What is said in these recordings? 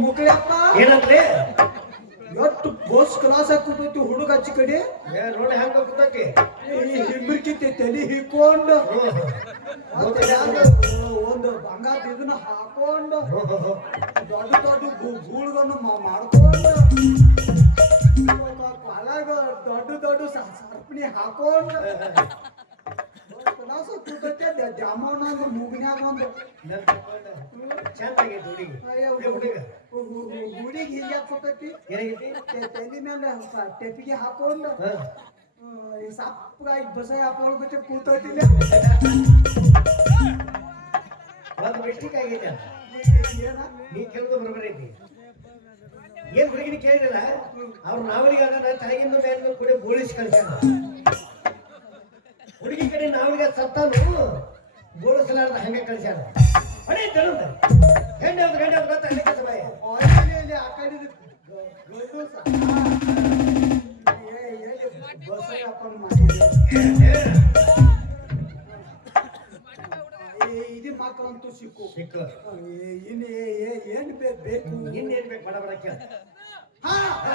ಮುಕ್ಳಪ್ಪ ಏನಂದ್ರಿ? ಎಷ್ಟು ಬೋಸ್ ಕ್ಲಾಸ್ ಹಾಕುತ್ತೈತಿ ಹುಡುಗ ಹಚ್ಚಿ ಕಡೆ. ನೋಡಿ ಹೆಂಗ್ ಹೋಗ್ತೈತಿ ಹಿಮ್ರಿಕಿತಿ ತಲೆ ಹಿಕ್ಕೊಂಡು. ಒಂದು ಬಂಗಾರ ಇದನ್ನ ಹಾಕೊಂಡು. ದೊಡ್ಡ ದೊಡ್ಡ ಗು- ಗೂಳ್ಗಳನ್ನು ಮಾ- ಮಾಡ್ಕೊಂಡು. ಕಾಲಾಗ ದೊಡ್ಡ ದೊಡ್ಡ ಸರ್ಪಣಿ ಹಾಕೊಂಡು. ಕ್ಲಾಸ್ ಕೂತೈತೆ ಜಾಮೂನ್ ಒಂದು ಮೂಗಿನ್ಯಾಗ ಒಂದು ಚಂದಾಗೈತಿ ಹುಡುಗಿ. ಹುಡುಗಿ ಹಿಂಗೆ ಕೂತೈತಿ ಏನಾಗೈತಿ? ತೆ- ತಲೆ ಮೇಲೆ ಟೆಪಿಗೆ ಹಾಕೊಂಡು. ಹಾ. ಸಪ್ಪಗಾಗಿ ಬಸ ಕೂತೈತಿಲ್ಲ. ಒಂದು ಮಿಸ್ಟೇಕ್ ಆಗೈತೆ ಏನ? ನೀ ಕೇಳೋದು ಬರೋಬರ್ ಐತಿ ಏನ್ ಹುಡುಗಿನ ಕೇಳಿಲ್ಲ ಅವ್ರ ನಾವಲಿಗೆ ಅದನ್ನ ಮೇಲೆ ಕೂಡ ಬೋಳಿಸಿ ಕಳ್ಸ್ಯಾನ. ಹುಡುಗಿ ಕಡೆ ನಾವಿಗ ಸತ್ತಾನು. ಬೋಳಿಸಲಾರ್ದ ಹಂಗೆ ಕಳ್ಸ್ಯಾನ ಹೊಡೆ ತಳಂದ ಗಂಡ ಯಾವ್ದು ಗಂಡ ಯಾವ್ದು ಗೊತ್ತಾ ಅನೇಕ ಸಮಯ ಆಯಿಲ್ ಆ ಕಡೆ ಗಂಡು ಸ- ಏ- ಏ- ಬಸ ಹಾಕೊಂಡು ಮಾಡಿದ್ರು. ಏ, ಇದು ಮಕ್ಕಳಂತೂ ಸಿಕ್ಕು. ಸಿಕ್ಕ. ಏ, ಇನ್ನು ಏ- ಏ- ಏನ್ ಬೇ- ಬೇಕು? ಇನ್ನೇನ್ ಬೇಕು? ಬಡ ಬಡ ಕೇಳ. ಹಾ ಹಾ!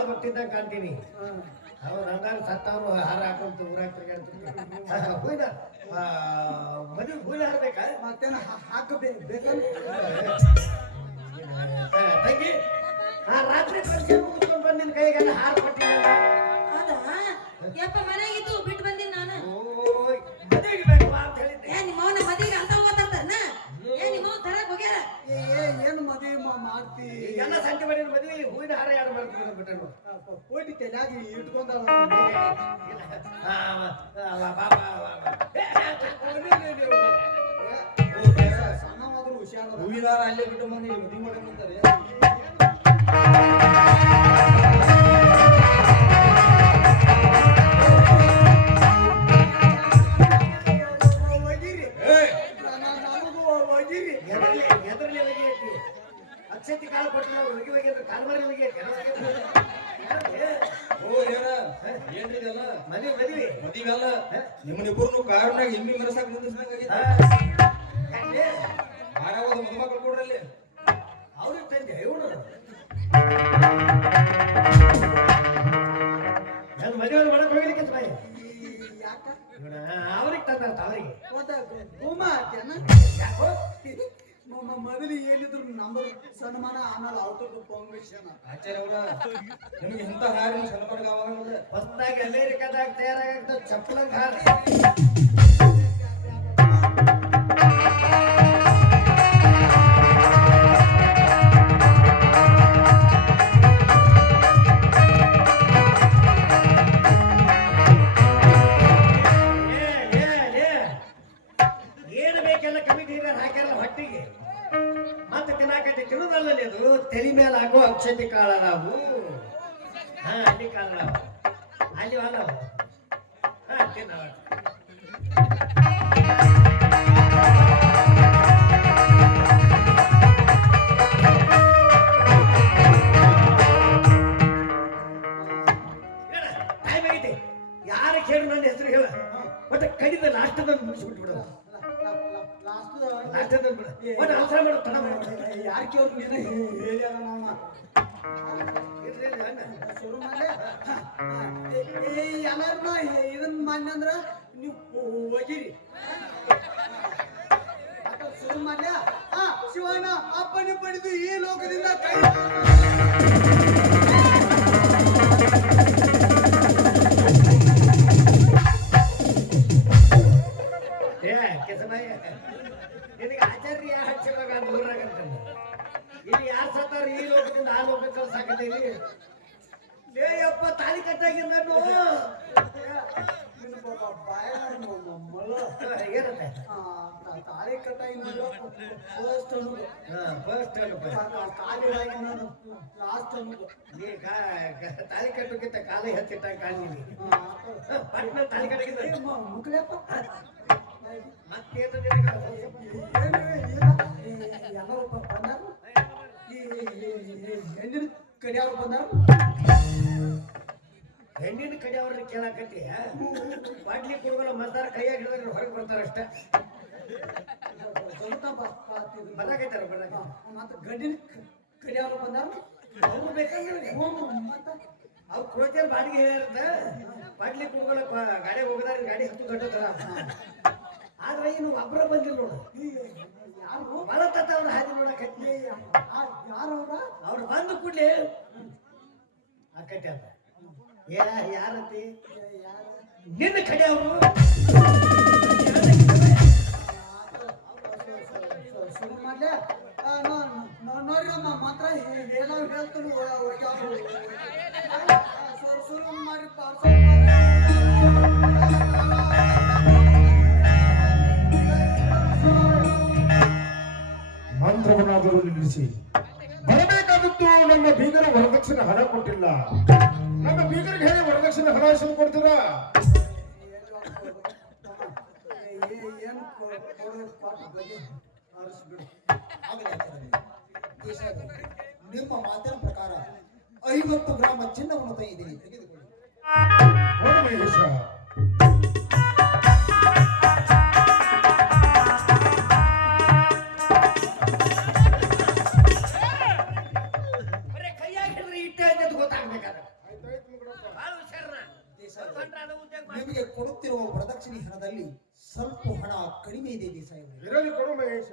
ಹಾರ ಬರ್ತಿದ್ದ ಕಾಣ್ತೀನಿ. ಅವ್ರು ಹಂಗಾರ ಸತ್ತವ್ರು ಹಾರ ಹಾಕೊಂತ ಊರಾಗ ತಿರ್ಗಾಡ್ತಿರ್ತಾರೆ ಮದುವೆ ಹೂವಿನ ಹಾರ ಬೇಕಾ ಮತ್ತೇನ ಹಾಕಬೇಕು ತಂಗಿ ಆ ರಾತ್ರಿ ಫಂಕ್ಷನ್ ಮುಗಿಸ್ಕೊಂಡ್ ಬಂದಿನ ಕೈಗೆಲ್ಲ ಹಾರ ಕೊಟ್ಟಿಲ್ಲ ಕೋಟಿ ತಲೆಯಾಗಿ ಇಟ್ಕೊಂಡಾಳ ಸಣ್ಣವಾದ್ರು ಹುಷಾರ ಹೂವಿನಾರ ಅಲ್ಲೇ ಬಿಟ್ಟು ಮನೆ ಮದುವೆ ಮಾಡಕ್ಕಂತಾರೆ ಒಗಿರಿ ಅಕ್ಷತಿ ಕಾಲು ಕೊಟ್ಟು ನಾವು ಹೋಗಿ ಹೋಗಿ ಅಂದ್ರೆ ಕಾಲು ಮರಿ ಹೋಗಿ ಓ ಏನ ಏನ್ರಿ ಇದೆಲ್ಲ ಮದುವೆ ಮದುವೆ ಮದುವೆ ಅಲ್ಲ ನಿಮ್ಮನಿಬ್ಬರನ್ನು ಕಾರಿನಾಗ ಎಮ್ಮಿ ಮೆರಸಾಕ್ ನಿಂದಿಸ್ದಂಗಾಗೈತಿ ಯಾರಾவது ಮದುಮಕ್ಕಳು ಕೊಡ್ರಿ ಅಲ್ಲಿ ಅವ್ರಿಗೆ ತಂದೆ ಇವನು ನಾನು ಮದುವೆ ಮಾಡಕ್ ಹೋಗ್ಲಿಕ್ಕೆ ಬಾಯಿ ಯಾಕ? ಅವ್ರಿಗೆ ತಂದ ಅವ್ರಿಗೆ. ಸನ್ಮಾನ ಆಮೇಲೆ ಔಟ್ ಫೌಂಡೇಶನ್ ಆಚಾರ್ಯ ಅವ್ರ ನಿಮಗೆ ಇಂಥ ಹಾರಿನ ಸನ್ಮಾನ ಆವಾಗ ಹೊಸದಾಗಿ ಅಮೇರಿಕಾದಾಗ ತಯಾರಾಗತ್ತ ಚಪ್ಪಲಂಗ್ ಹಾರ ಮತ್ತೆ ತಿನ್ನಾಕೈತಿ ತಿನ್ನೋದಲ್ಲಲ್ಲಿ ಅದು ತಲೆ ಮೇಲೆ ಹಾಕೋ ಅಕ್ಷತೆ ಕಾಳ ನಾವು ಹಾ ಅಲ್ಲಿ ಕಾಳ ನಾವು ಅಲ್ಲಿ ಅಲ್ಲ ಅವು. ಹಾ ತಿನ್ನವ ಲಾಸ್ಟ್ ಲಾಸ್ಟ್ ಬಿಡು ಮತ್ತೆ ಅವಸರ ಮಾಡು ತಡ ಮಾಡು ಯಾರ್ ಕೇಳ್ರು ನೀನ ಹೇಳ್ಯಾರ ನಾವ ಇರ್ಲಿ, ಇರ್ಲಿ, ಹಂಗ. ಶುರು ಮಾಡಿ ಎಲ್ಲಾರನ್ನ ಇದನ್ ಮಾನ್ಯ ಅಂದ್ರ ನೀವು ಹೋಗಿರಿ ಶುರು ಮಾನ್ಯ ಶಿವಣ್ಣ ಅಪ್ಪನೆ ಪಡೆದು ಈ ಲೋಕದಿಂದ ಕೈ ಏ ಕೆಸನಾಯ ನಿನಗೆ ಆಚಾರ್ಯ ಹಚ್ಚ ಮಗ ಅಂತ ಊರಾಗ ಅಂತಾನೆ ಈ ಲೋಕದಿಂದ ಆ ಲೋಕ ಕಳ್ಸಾಕತ್ತೀರಿ ಲೇ ಅಪ್ಪ ತಾಳಿ ಕಟ್ಟಾಗಿಲ್ಲ ನಿನ್ನ ಪಾಪ ಬಾಯ ಮಲ್ಲ ಏನಂತೆ ತಾಳಿ ಕಟ್ಟಾಗಿಲ್ಲ ಫಸ್ಟ್ ಅನ್ನೋದು ಫಸ್ಟ್ ಕಾಲಿ ನಾನು ಲಾಸ್ಟ್ ಅನ್ನೋದು ನೀ ಕಾ- ಕ- ತಾಳಿ ಕಟ್ಟೋಕ್ಕಿಂತ ಕಾಲ ಹೆಚ್ಚಿಟ್ಟಾಗ ಕಾಣಿನಿ ಹಾ, ಪಟ್ನ ತಾಳಿ ಏ, ಕಟ್ಟಿದ್ರೆ ಮ- ಮುಕ್ಳಪ್ಪ ಮತ್ತೇನು ಎಲ್ಲರೂ ಬಂದಾರ ಹೆಣ್ಣಿನ ಕಡಿಯವ್ರು ಕೇಳಾಕತಿ ಹೆಣ್ಣಿನ ಕಡೆ ಅವ್ರನ್ನ ಕೇಳಾಕತ್ತಿ ಬಾಟ್ಲಿ ಕುಡುಗಲ್ಲ ಮಸಾರ ಕೈಯಾಗ ಹಿಡಿದ್ರೆ ಹೊರಗೆ ಬರ್ತಾರ ಅಷ್ಟೇ. ಬರಾಕೈತಾರ ಬರಾಕ ಮತ್ತೆ ಗಂಡಿನ ಕಡಿಯವ್ರು ಬಂದಾರು ಅವ್ರು ಬೇಕಂದ್ರೆ ಮತ್ತೆ? ಅವ್ರು ಕ್ರೋಚರ್ ಬಾಡಿಗೆ ಹೇಳಿರ್ತ, ಬಾಟ್ಲಿ ಕುಡುಗಲ್ಲ ಗಾಡಿ ಹೋಗದಾರ, ಗಾಡಿ ಹತ್ತು ಗಂಟೆ ಆದ್ರೆ ಇನ್ನು ಒಬ್ಬರ ಬಂದಿಲ್ಲ ನೋಡು ಯಾರು ಬಹಳ ತತ್ತ ಅವ್ರ ಹಾದಿ ನೋಡಕತ್ತಿ ಯಾರು ಅವ್ರ ಅವ್ರು ಬಂದು ಕೂಡ್ಲಿ ಆಕೈತಿ ಅಂತ ಯಾ ಯಾರತಿ ಯಾರು ನಿನ್ನ ಕಡೆ ಅವರು ಶುರು ಮಾಡ್ಲೆ ನೋಡಿ ನೋ- ನೋ- ನೋಡ್ರಿ ಅಮ್ಮ ಮಾತ್ರ ಏನೋ ಹೇಳ್ತಾನು ನಿಲ್ಲಿಸಿ ಬರಬೇಕಾದದ್ದು ನಮ್ಮ ಬೀಗರ ವರದಕ್ಷಿಣೆ ಹಣ ಕೊಟ್ಟಿಲ್ಲ. ನಮ್ಮ ಬೀಗರಿಗೆ ಹೇಳಿ ವರದಕ್ಷಿಣೆ ಹಣ ಹೆಸರು ಕೊಡ್ತೀರಾ? ನಿಮ್ಮ ಮಾತಿನ ಪ್ರಕಾರ ಐವತ್ತು ಗ್ರಾಮ ಚಿನ್ನವನ್ನು ತೆಗೆದುಕೊಳ್ಳಿ. ಹುಷಾರ್ನ. ಮಾಡಿ. ನಿಮಗೆ ಕೊಡುತ್ತಿರುವ ವರದಕ್ಷಿಣೆ ಹಣದಲ್ಲಿ ಸ್ವಲ್ಪ ಹಣ ಕಡಿಮೆ ಇದೆ ದೇಸಾಯಿ ಇರಲಿ ಕೊಡು ಮಹೇಶ.